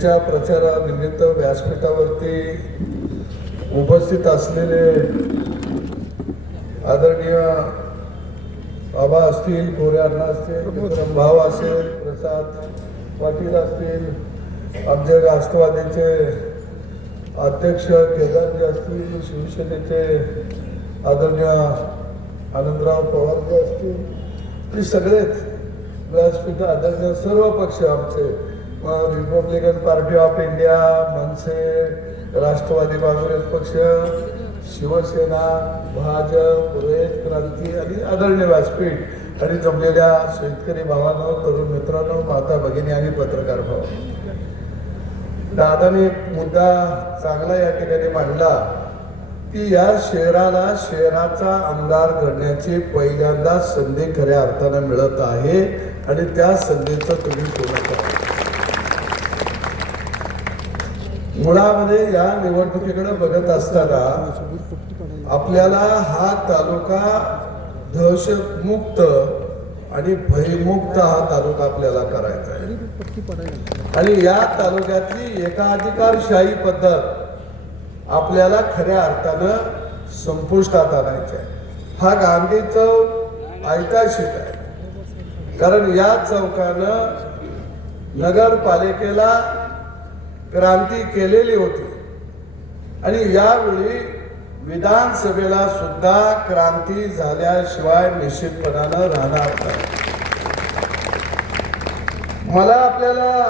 त्यांच्या प्रचारानिमित्त व्यासपीठावरती उपस्थित असलेले आदरणीय बाबा असतील गोरे अण्णा असतील भाव असेल प्रसाद पाटील असतील आमचे राष्ट्रवादीचे अध्यक्ष केदारजी असतील शिवसेनेचे आदरणीय आनंदराव पवारजी असतील ते सगळेच व्यासपीठ आदरणीय सर्व पक्ष आमचे मग Republican Party of India Manse Rashtrawadi Congress पक्ष शिवसेना भाजप रयत क्रांती आणि आदरणीय व्यासपीठ आणि जमलेल्या शेतकरी भावांनो तरुण मित्रांनो माता भगिनी आणि पत्रकार भाव दादाने एक मुद्दा चांगला या ठिकाणी मांडला की या शहराला शहराचा आमदार घडण्याची पहिल्यांदा संधी खऱ्या अर्थानं मिळत आहे आणि त्या संधीचं तुम्ही पूर्ण करा. मुळामध्ये या निवडणुकीकडे बघत असताना आपल्याला हा तालुका दहशतमुक्त आणि भयमुक्त हा तालुका आपल्याला करायचा आहे. आणि या तालुक्यातली एकाधिकारशाही पद्धत आपल्याला खऱ्या अर्थानं संपुष्टात आणायची आहे. हा गांधी चौक ऐतिहासिक आहे. कारण या चौकानं नगरपालिकेला क्रांती केलेली होती. आणि यावेळी विधानसभेला सुद्धा क्रांती झाल्याशिवाय निश्चितपणानं राहणार नाही. मला आपल्याला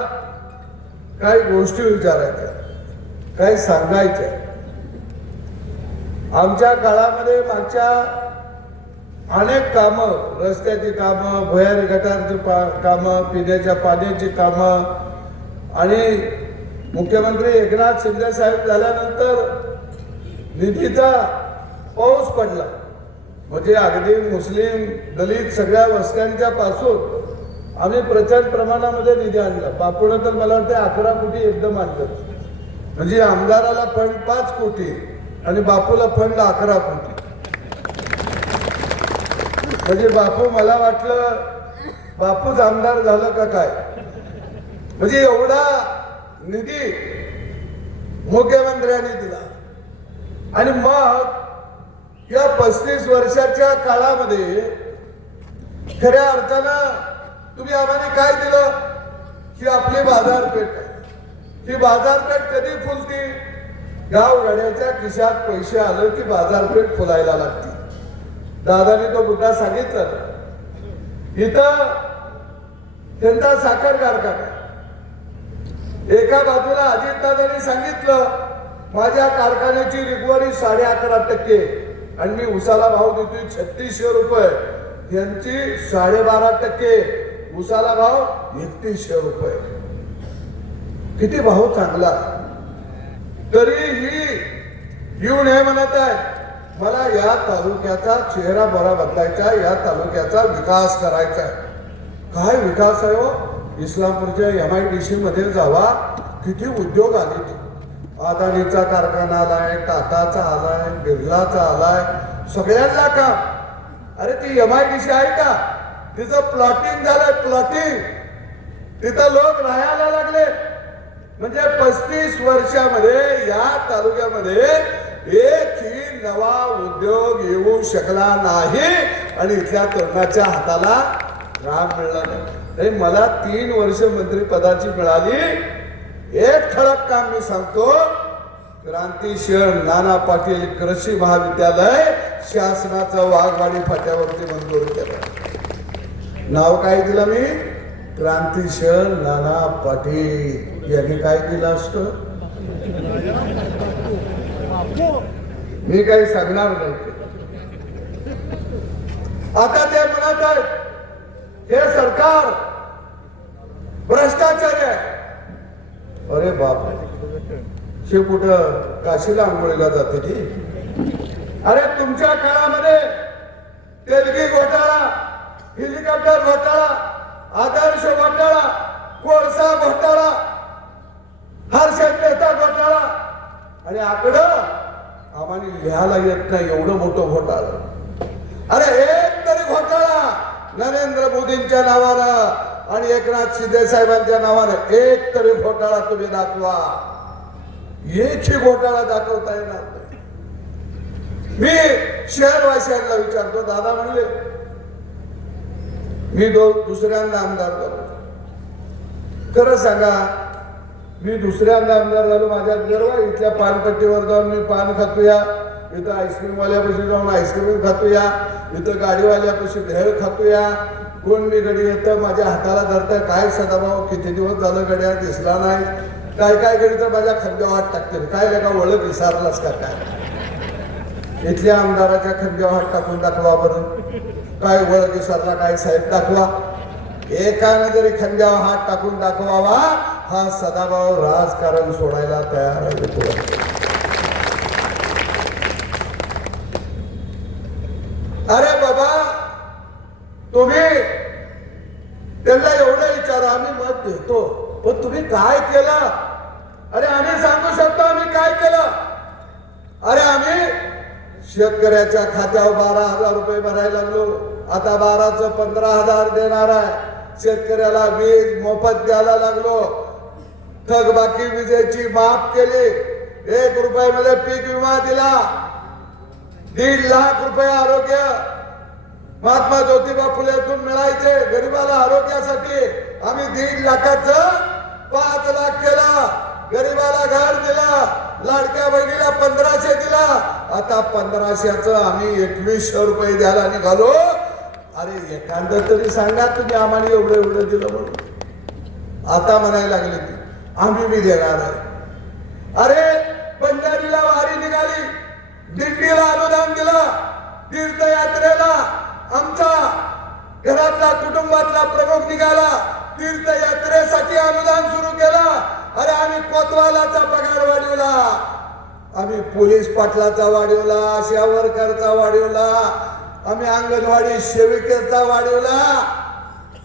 काही गोष्टी विचारायच्या काही सांगायच्या आमच्या काळामध्ये मागच्या अनेक कामं रस्त्याची कामं भुयारी गटारची पा कामं पिण्याच्या पाण्याची कामं आणि मुख्यमंत्री एकनाथ शिंदे साहेब झाल्यानंतर निधीचा पाऊस पडला. म्हणजे अगदी मुस्लिम दलित सगळ्या वस्त्यांच्या पासून आम्ही प्रचंड प्रमाणामध्ये निधी आणला. बापूनं तर मला वाटतं अकरा कोटी एकदम आणलं. म्हणजे आमदाराला फंड पाच कोटी आणि बापूला फंड अकरा कोटी. म्हणजे बापू मला वाटलं बापूच आमदार झालं का काय? म्हणजे एवढा निधी मुख्यमंत्र्यांनी दिला. आणि मग या पस्तीस वर्षाच्या काळामध्ये खऱ्या अर्थानं तुम्ही आम्हाला काय दिलं? ही आपली बाजारपेठ आहे. ही बाजारपेठ कधी फुलती? गाव गाड्याच्या खिशात पैसे आलं की बाजारपेठ फुलायला लागते. दादाने तो मुद्दा सांगितला. इथं त्यांचा साखर कारखाना एका बाजूला अजितदादांनी सांगितलं माझ्या कारखान्याची रिकव्हरी साडे अकरा टक्के आणि मी उसाला भाव देतोय छत्तीसशे रुपये. यांची साडेबारा टक्के उसाला भाव एकतीसशे रुपये. किती भाव चांगला. तरी ही येऊन हे म्हणत आहे मला या तालुक्याचा चेहरा बरा बदलायचा या तालुक्याचा विकास करायचा आहे. काय विकास आहे हो? इस्लामपूरच्या एम आय डी सीमध्ये जावा किती उद्योग आले अदानीचा कारखाना आलाय टाटाचा आलाय बिर्लाचा आलाय सगळ्यांना काम. अरे ती एम आय डी सी आहे का? तिचं प्लॉटिंग झालंय प्लॉटिंग तिथं लोक राहायला लागले. म्हणजे पस्तीस वर्षामध्ये या तालुक्यामध्ये एकही नवा उद्योग येऊ शकला नाही आणि इथल्या तरुणाच्या हाताला राम मिळला नाही. अरे मला तीन वर्ष मंत्रिपदाची मिळाली. एक ठळक काम मी सांगतो. क्रांतीशील नाना पाटील कृषी महाविद्यालय शासनाचं वाघवाडी फाट्यावरती मंजूर केलं. नाव काय दिलं मी? क्रांतीशील नाना पाटील. यांनी काय दिलं असतं? मी काही सांगणार नाही. आता ते म्हणत आहेत हे सरकार भ्रष्टाचारी आहे. अरे बाप शे कुठं काशीला आंघोळीला जाते ती? अरे तुमच्या काळामध्ये तेलगी घोटाळा हेलिकॉप्टर घोटाळा आदर्श घोटाळा कोळसा घोटाळा हर्षद मेहता घोटाळा. आणि आकडं आम्हाला लिहायला येत नाही एवढं मोठं घोटाळा. अरे हे नरेंद्र मोदींच्या नावानं आणि एकनाथ शिंदे साहेबांच्या नावानं एक तरी घोटाळा तुम्ही दाखवा. याची घोटाळा दाखवता येणार नाही. मी शहरवासियांना विचारतो दादा म्हणले मी दो दुसऱ्यांदा आमदार झालो. खरं सांगा मी दुसऱ्यांदा आमदार झालो माझ्या गर्व इथल्या पानपट्टीवर जाऊन मी पान खातोया इथं आईस्क्रीमवाल्यापाशी जाऊन आईस्क्रीम खातोया इथं गाडीवाल्यापाशी भेळ खातोया. कोण मी गडी येतं? माझ्या हाताला धरतं. काय सदाभाऊ किती दिवस झालं गड्या दिसला नाही. काय काय गडी तर माझ्या खांद्यावर हात टाकतील. काय लगा ओळख विसारलाच का काय? इथल्या आमदाराच्या खांद्यावर हात टाकून दाखवा बरं. काय ओळख विसरला काय साहेब? दाखवा. एकानं जरी खांद्यावर हात टाकून दाखवावा हा सदाभाऊ राजकारण सोडायला तयार आहे मित्र. अरे बाबा तुम्ही त्यांना एवढं विचारा आम्ही मत देतो पण तुम्ही काय केलं अरे आम्ही सांगू शकतो आम्ही काय केलं अरे आम्ही शेतकऱ्याच्या खात्यावर बारा हजार रुपये भरायला लागलो. आता बाराचं पंधरा हजार देणार आहे. शेतकऱ्याला वीज मोफत द्यायला लागलो. थकबाकी विजेची माफ केली. एक रुपयामध्ये पीक विमा दिला. दीड लाख रुपये आरोग्य. महात्मा ज्योतिबा फुलेतून मिळायचे गरीबाला आरोग्यासाठी. आम्ही दीड लाखाच पाच लाख केला. गरीबाला घर दिला. लाडक्या बहिणीला पंधराशे दिला. आता पंधराशेच आम्ही एकवीसशे रुपये द्यायला निघालो. अरे एखादं तरी सांगा तुम्ही आम्हाला एवढं एवढं दिलं म्हणून. आता म्हणायला लागले की आम्ही बी देणार आहे. अरे पंजाबीला वारी निघाली. दिंडीला अनुदान दिलं. तीर्थयात्रेला आमचा घरातला कुटुंबातला प्रमुख निघाला. तीर्थयात्रेसाठी अनुदान सुरू केला. अरे आम्ही कोतवालाचा पगार वाढवला. आम्ही पोलीस पाटलाचा वाढवला आशा वर्करचा वाढवला आम्ही अंगणवाडी सेविकेचा वाढवला.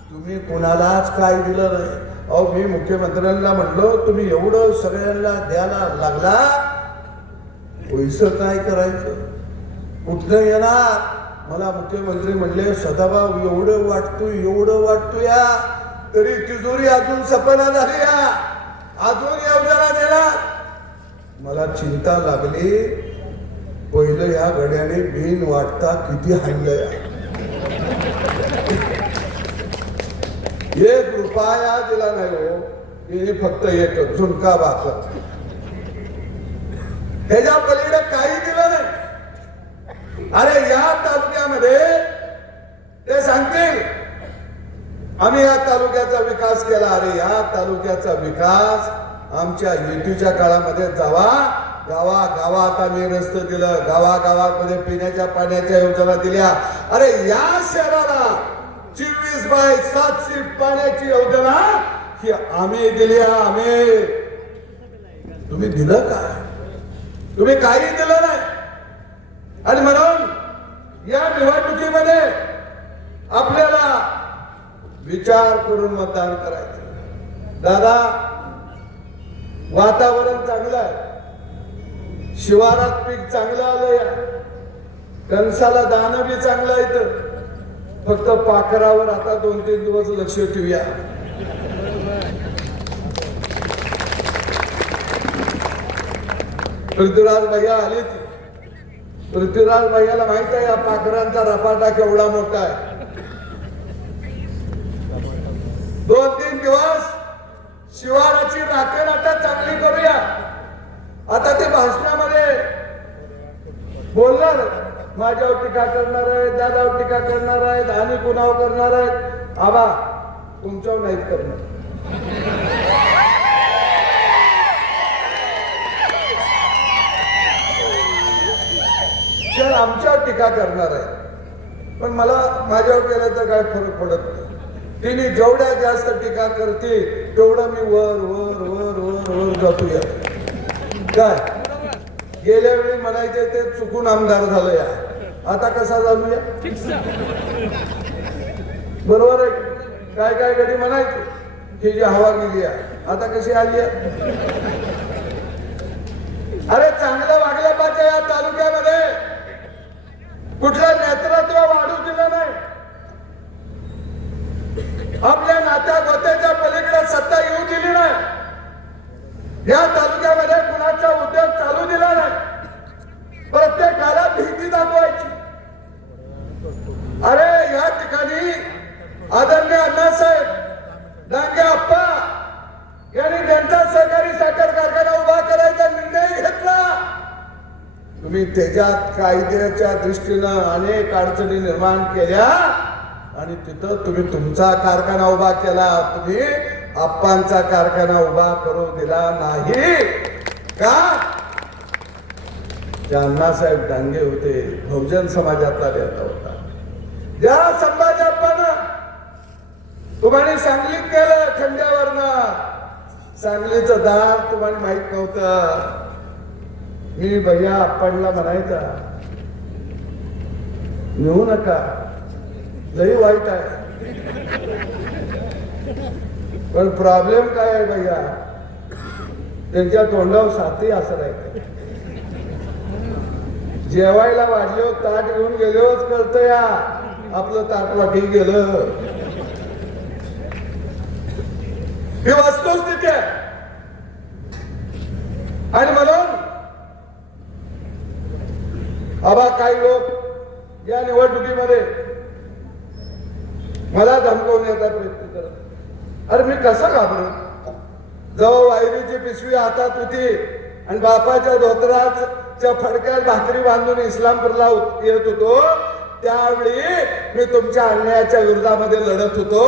तुम्ही कोणालाच काय दिलं नाही. अहो मी मुख्यमंत्र्यांना म्हटलो तुम्ही एवढं सगळ्यांना द्यायला लागला? पैसे काय करायचं? कुठलं येणार? मला मुख्यमंत्री म्हणले सदाभाऊ एवढं वाटतो एवढं वाटतो या तरी तिजोरी अजून सपना झाली या अजून योजना देणार. मला चिंता लागली. पहिलं या गड्याने बिन वाटता किती हाणलं या. एक रुपया दिला नाही हो. हे फक्त एक झुणका भाकर. ह्याच्या पलीकडे काही दिलं नाही. अरे या तालुक्यामध्ये ते सांगतील आम्ही या तालुक्याचा विकास केला. अरे या तालुक्याचा विकास आमच्या युतीच्या काळामध्ये जावा. गावा गावात आम्ही रस्ते दिलं. गावा गावामध्ये पिण्याच्या पाण्याच्या योजना दिल्या. अरे या शहराला चोवीस बाय सातशे पाण्याची योजना ही आम्ही दिली आम्ही तुम्ही दिलं काय? तुम्ही काही दिलं नाही. आणि म्हणून या निवडणुकीमध्ये आपल्याला विचार करून मतदान करायचं. दादा वातावरण चांगलं आहे. शिवारात पीक चांगलं आलं या कणसाला दाणं बी चांगलं आहे तर फक्त पाखरावर आता दोन तीन दिवस लक्ष ठेवूया. पृथ्वीराज भैया आलीच पृथ्वीराज भैयाला माहीत आहे या पाखरांचा रपाटा केवढा मोठा आहे. दोन तीन दिवस शिवाराची राखण आता चांगली करूया. आता ते भाषणामध्ये बोलणार. माझ्यावर टीका करणार आहेत दादावर टीका करणार आहेत आणि कुणावर करणार आहेत. आबा तुमच्यावर नाहीत करणार. आमच्यावर टीका करणार आहे पण मला माझ्यावर केलं तर काय फरक पडत नाही. तिने जेवढ्या जास्त टीका करतील तेवढं मी वर वर वर वर वर जातो या काय? गेल्या वेळी म्हणायचे ते चुकून आमदार झालं. या आता कसा जाऊया बरोबर आहे? काय काय कधी म्हणायचे? ही जी हवा गेली आहे. आता कशी आली आहे? अरे चांगलं वागलं पाहिजे या तालुक्यामध्ये. कुठलं नेतृत्व वाढू दिलं नाही. आपल्या नात्या गोत्याच्या पलीकडे सत्ता येऊ दिली नाही. या तालुक्यामध्ये कुणाचा उद्योग चालू दिला नाही. प्रत्येकाला भीती दाखवायची. अरे या ठिकाणी आदरणीय अण्णासाहेब डांगे आप्पा यांनी त्यांचा सहकारी साखर कारखाना उभा करायचा निर्णय घेतला. तुम्ही त्याच्यात कायद्याच्या दृष्टीनं अनेक अडचणी निर्माण केल्या. आणि तिथं तुम्ही तुमचा कारखाना उभा केला तुम्ही आप्पांचा कारखाना उभा करू दिला नाही. का? ज्या अण्णासाहेब डांगे होते बहुजन समाजातला नेता होता. ज्या संभाजी तुम्हाला सांगलीत गेलं खंड्यावरनं सांगलीचं दार तुम्हाला माहीत नव्हतं. मी भैया आप्पांना म्हणायचा नेऊ नका. लई वाईट आहे. पण प्रॉब्लेम काय आहे भैया? त्यांच्या तोंडावर साथी असं जेवायला वाढलो ताट घेऊन गेलोच कळत या. आपलं ताट वाटी गेलं. ही वाचतोच तिथे आणि म्हणून आबा काही लोक या निवडणुकीमध्ये मला धमकवण्याचा प्रयत्न करत अरे मी कसा घाबरू जवळ वायरीची पिशवी हातात होती आणि बापाच्या धोत्राच्या फडक्यात भाकरी बांधून इस्लामपूरला येत होतो. त्यावेळी मी तुमच्या अन्यायाच्या विरोधामध्ये लढत होतो.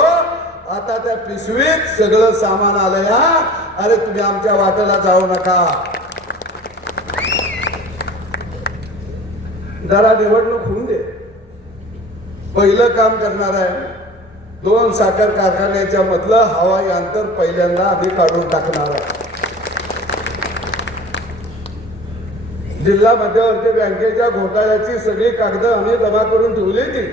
आता त्या पिशवीत सगळं सामान आलं या अरे तुम्ही आमच्या वाट्याला जाऊ नका. जरा निवडणूक होऊन दे. पहिलं काम करणार आहे दोन साखर कारखान्याच्या मधलं हवाई अंतर पहिल्यांदा आधी काढून टाकणार आहे. जिल्हा मध्यवर्ती बँकेच्या घोटाळ्याची सगळी कागद आम्ही जमा करून ठेवली ती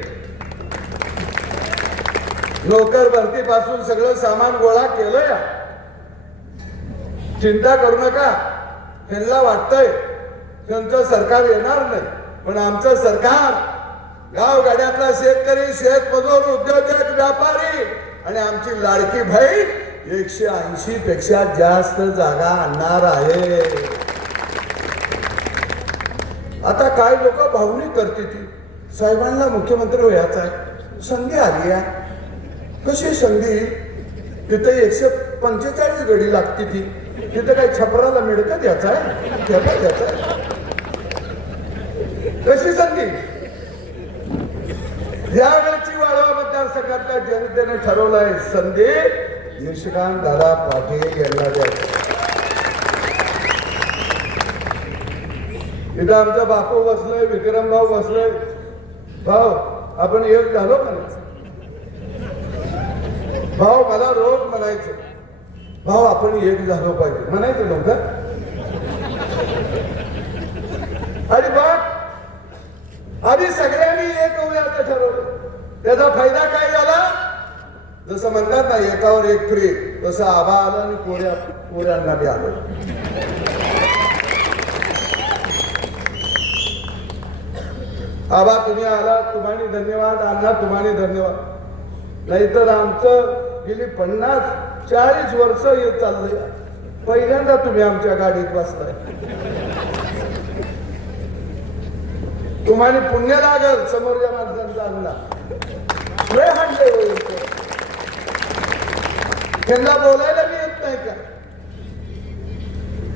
नोकर भरतीपासून सगळं सामान गोळा केलं या चिंता करू नका. त्यांना वाटतंय त्यांचं सरकार येणार नाही. पण आमचं सरकार गावगाड्यातला शेतकरी शेतमजूर उद्योजक व्यापारी आणि आमची लाडकी बहीण एकशे ऐंशी पेक्षा जास्त जागा आणणार आहे. आता काय लोक भावनिक करते ती? साहेबांना मुख्यमंत्री व्हायचा आहे. संधी आली आहे कशी संधी? तिथे एकशे पंचेचाळीस गडी लागते ती. तिथे काही छपराला मिळतं आहे? त्याचा याचा आहे. कशी संधी? यावेळची वाळवा मतदारसंघातल्या जनतेने ठरवलंय संधी निशिकांत दादा पाटील यांना द्यायची इथं आमचा बापू बसलोय विक्रम भाऊ बसलोय. भाऊ आपण एक झालो का भाऊ मला रोज म्हणायचं भाऊ आपण एक झालो पाहिजे. म्हणायचं नव्हतं अरे बाप! आधी सगळे एक ठरवलं. त्याचा फायदा काय झाला? जसं म्हणतात ना एकावर एक फ्री तसं आबा आला आणि कोऱ्या कोऱ्यांना बी आलं आबा तुम्ही आला तुम्हाला धन्यवाद. अण्णा तुम्हाला धन्यवाद. नाहीतर आमचं गेली पन्नास चाळीस वर्ष हे चाललंय. पहिल्यांदा तुम्ही आमच्या गाडीत बसताय तुम्हाला पुण्य लागल समोरच्या माणसांचा अण्णा लय हाणलंय त्यांना बोलायला मी येत नाही का?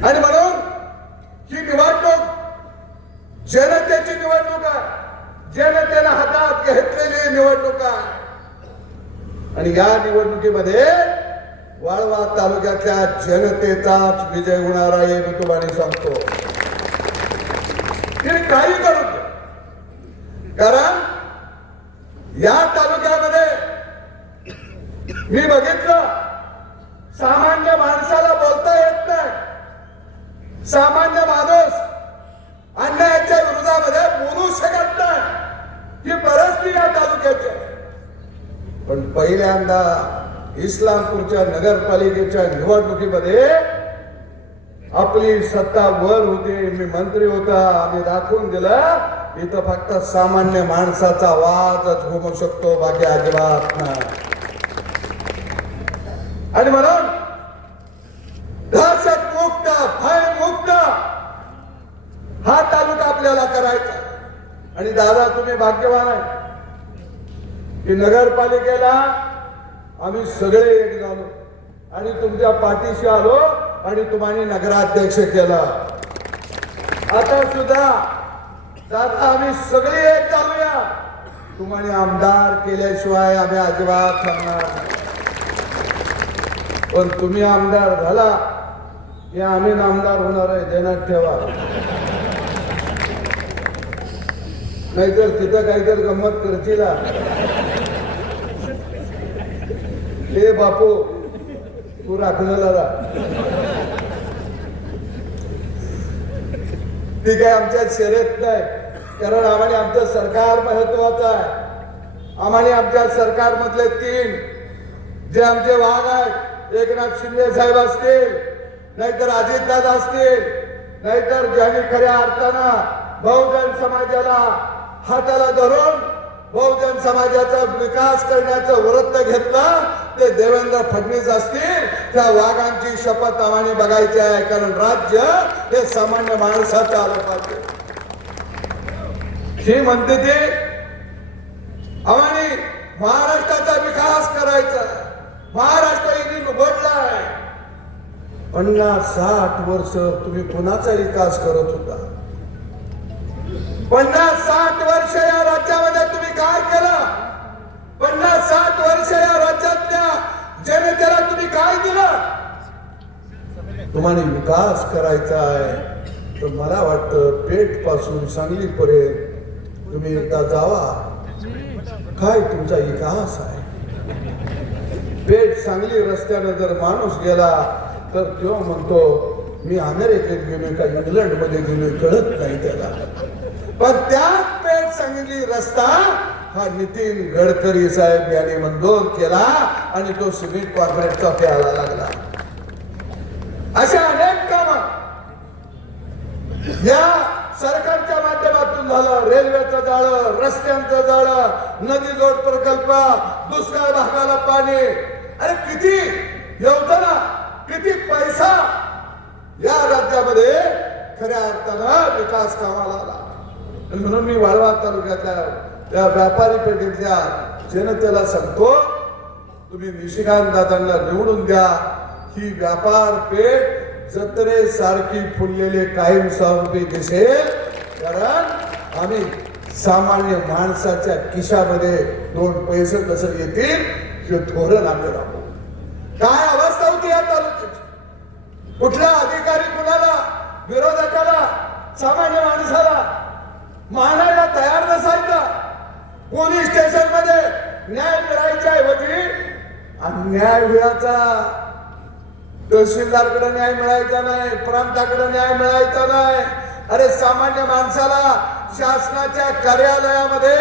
आणि म्हणून ही निवडणूक जनतेची निवडणूक आहे. जनतेनं हातात घेतलेली निवडणूक आहे. आणि या निवडणुकीमध्ये वाळवा तालुक्यातल्या जनतेचाच विजय होणार आहे मी तुम्हाला सांगतो. काही कारण या तालुक्यामध्ये मी बघितलं सामान्य माणसाला बोलता येत नाही. सामान्य माणूस अन्यायाच्या विरोधामध्ये बोलू शकत नाही. ही परिस्थिती या तालुक्याची पण पहिल्यांदा इस्लामपूरच्या नगरपालिकेच्या निवडणुकीमध्ये आपली सत्ता वर होती मी मंत्री होता आम्ही दाखवून दिलं इथं फक्त सामान्य माणसाचा वादच घुमू शकतो बाकी अजिबात नाही. आणि म्हणून दहशत मुक्त भय मुक्त हा तालुका आपल्याला करायचा आणि दादा तुम्ही भाग्यवान आहे. की नगरपालिकेला आम्ही सगळे एक झालो. आणि तुमच्या पाठीशी आलो आणि तुम्हाला नगराध्यक्ष केला. आता सुद्धा दादा आम्ही सगळे एक चालूया तुम्हाला आमदार केल्याशिवाय आम्ही अजिबात थांबणार पण तुम्ही आमदार झाला की आम्ही नामदार होणार आहे ध्यानात ठेवा. नाहीतर तिथं काहीतरी गंमत करशील हे. बापू तू राखलेला ती काय आमच्या शर्यत नाही. कारण आम्हाला आमचं सरकार महत्वाचं आहे. आम्हाला आमच्या सरकारमधले तीन जे आमचे वाघ आहेत एकनाथ शिंदे साहेब असतील नाहीतर अजितदादा असतील नाहीतर ज्यांनी खऱ्या अर्थानं बहुजन समाजाला हाताला धरून बहुजन समाजाचा विकास करण्याचं व्रत घेतलं ते देवेंद्र फडणवीस असतील त्या वाघांची शपथ आम्हाला बघायची आहे कारण राज्य हे सामान्य माणसाचं आलं पाहिजे हे म्हणते ते आम्हाने महाराष्ट्राचा विकास करायचा महाराष्ट्र यांनी लुबडलाय पन्नास साठ वर्ष तुम्ही कोणाचा विकास करत होता? पन्नास साठ वर्ष या राज्यामध्ये तुम्ही काय केलं? पन्नास साठ वर्ष या राज्यातल्या जनतेला तुम्ही काय दिलं तुम्हाला विकास करायचा आहे. तर मला वाटतं पेठपासून सांगलीपर्यंत तुम्ही एकदा जावा. काय तुमचा विकास आहे? पेठ सांगली रस्त्यानं जर माणूस गेला तर तो म्हणतो मी अमेरिकेत गेलोय का इंग्लंडमध्ये गेलोय कळत नाही त्याला. पण त्या पेठ सांगली रस्ता हा नितीन गडकरी साहेब यांनी मंजूर केला आणि तो सिमेंट कॉर्पोरेटचा प्यायला लागला अशा अनेक काम या सरकारच्या माध्यमातून झालं रेल्वेचं जाळं रस्त्यांचं जाळं नदी जोड प्रकल्प दुष्काळ भागाला पाणी. अरे किती? योजना किती पैसा? या राज्यामध्ये खऱ्या अर्थानं विकास कामाला आला. आणि म्हणून मी वाळवा तालुक्यातल्या त्या व्यापारी पेठेतल्या जनतेला सांगतो तुम्ही निशिकांत दादांना निवडून द्या. ही व्यापार पेठ जत्रे सारखी फुललेले कायम स्वरूपी दिसेल. कारण आम्ही सामान्य माणसाच्या खिशामध्ये दोन पैसे कसं येतील हे धोरण आम्ही राहू काय अवस्था होती या तालुक्याची? कुठला अधिकारी कुणाला विरोधकाला सामान्य माणसाला मानायला तयार नसायचा? पोलीस स्टेशनमध्ये न्याय करायच्या ऐवजी अन्याय मिळायचा तहसीलदारकडे न्याय मिळायचा नाही प्रांताकडे न्याय मिळायचा नाही. अरे सामान्य माणसाला शासनाच्या कार्यालयामध्ये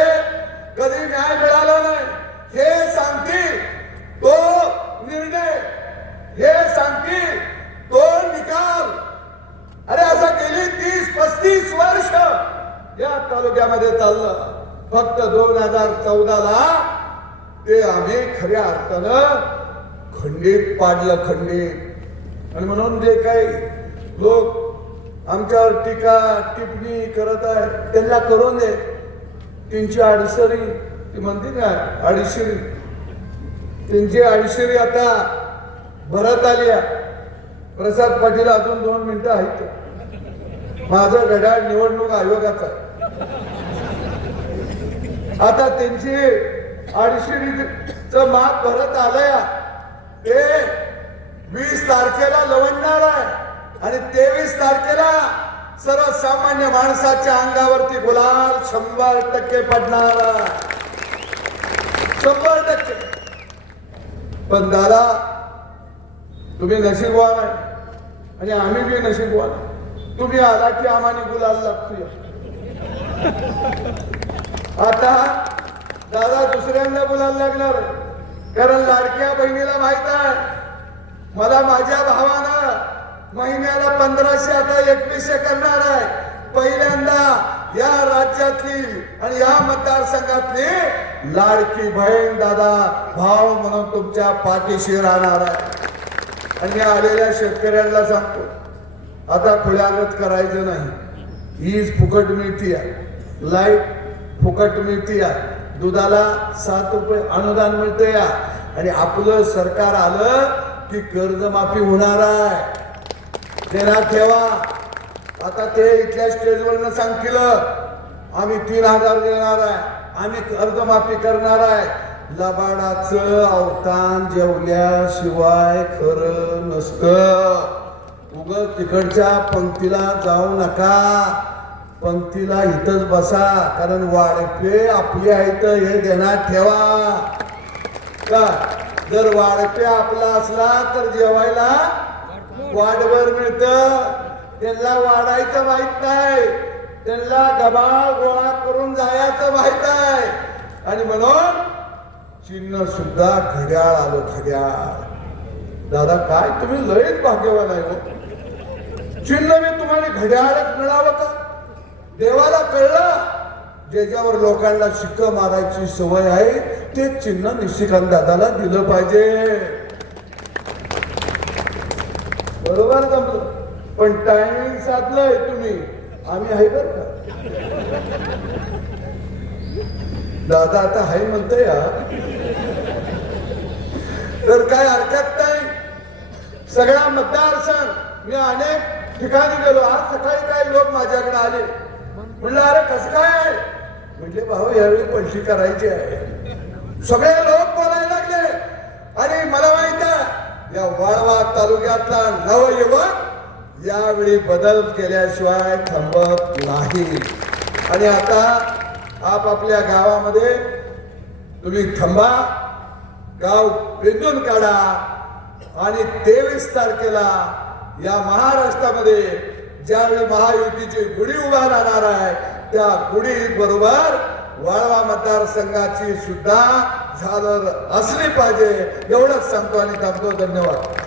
कधी न्याय मिळाला नाही हे सांगतील तो निर्णय. हे सांगतील तो निकाल. अरे असं गेली तीस पस्तीस वर्ष या तालुक्यामध्ये चाललं. फक्त दोन हजार चौदाला ते आम्ही खऱ्या अर्थानं खंडित पाडलं खंडित. आणि म्हणून जे काही लोक आमच्यावर टीका टिप्पणी करत आहेत त्यांना करून दे तीनशे अडसरी ती म्हणते ना अडीचशे त्यांची अडीचशे आता भरत आली आहे. प्रसाद पाटील अजून दोन मिनिटं आहेत. माझं घड्याळ निवडणूक आयोगाचा आता त्यांची अडीचशेच माप भरत आलंय. ते वीस तारखेला लवंडणार आहे. आणि तेवीस तारखेला सर्वसामान्य माणसाच्या अंगावरती गुलाल शंभर टक्के पडणार. शंभर टक्के. पण दादा तुम्ही नशीबवान आहे. आणि आम्ही बी नशीबवान तुम्ही आला की आम्हाला गुलाल लागतोय. आता दादा दुसऱ्यांदा गुलाल लागणार कारण लाडक्या बहिणीला माहीत आहे मला माझ्या भावानं महिन्याला पंधराशे आता एकवीसशे करणार आहे. पहिल्यांदा या राज्यातली आणि या मतदारसंघातली लाडकी बहीण दादा भाव म्हणून तुमच्या पाठीशी राहणार आहे. आणि या आलेल्या शेतकऱ्यांना सांगतो आता खुल्यागत करायचं नाही. वीज फुकट मिळती आहे. लाइट फुकट मिळती आहे. दुधाला सात रुपये अनुदान मिळते या आणि आपलं सरकार आलं की कर्जमाफी होणार आहे. देण्यात ठेवा. आता ते इथल्या स्टेजवरनं सांगतील आम्ही तीन हजार देणार आहे. आम्ही कर्जमाफी करणार आहे. लबाडाचं अवतान जेवल्याशिवाय खरं नसतं. उग तिकडच्या पंक्तीला जाऊ नका. पंक्तीला इथंच बसा कारण वाढपे आपली आहेत हे देण्यात ठेवा. का जर वाढप्या आपला असला तर जेवायला वाढवर मिळत. त्यांना वाढायचं माहीत नाही. त्यांना गबाळ गोळा करून जायचं माहीत आहे आणि म्हणून चिन्ह सुद्धा घड्याळ आलो घड्याळ. दादा काय तुम्ही लयच भाग्यवान आहे हो. चिन्ह मी तुम्हाला घड्याळच मिळावं का? देवाला कळलं? ज्याच्यावर लोकांना शिक्क मारायची सवय आहे ते चिन्ह निशिकांत दादाला दिलं पाहिजे. बरोबर जमलं पण टायमिंग साधलंय तुम्ही. आम्ही आहे बर का? दादा आता हाय म्हणतोय या तर काय हरकत नाही. सगळा मतदारसंघ मी अनेक ठिकाणी गेलो. आज सकाळी काय लोक माझ्याकडे आले. म्हणलं अरे कसं काय? म्हटले भाऊ यावेळी पैसे करायची आहे. सगळे लोक बोलायला लागले. आणि मला माहीत आहे या वाळवा तालुक्यातला नवयुवक यावेळी बदल केल्याशिवाय थांबत नाही. आणि आता आपापल्या गावामध्ये तुम्ही थांबा गाव पिंजून काढा आणि तेवीस तारखेला या महाराष्ट्रामध्ये ज्यावेळी महायुतीची गुढी उभा राहणार आहे त्या गुढी बरोबर वाळवा मतदारसंघाची सुद्धा झालर असली पाहिजे. एवढंच सांगतो आणि थांबतो. धन्यवाद.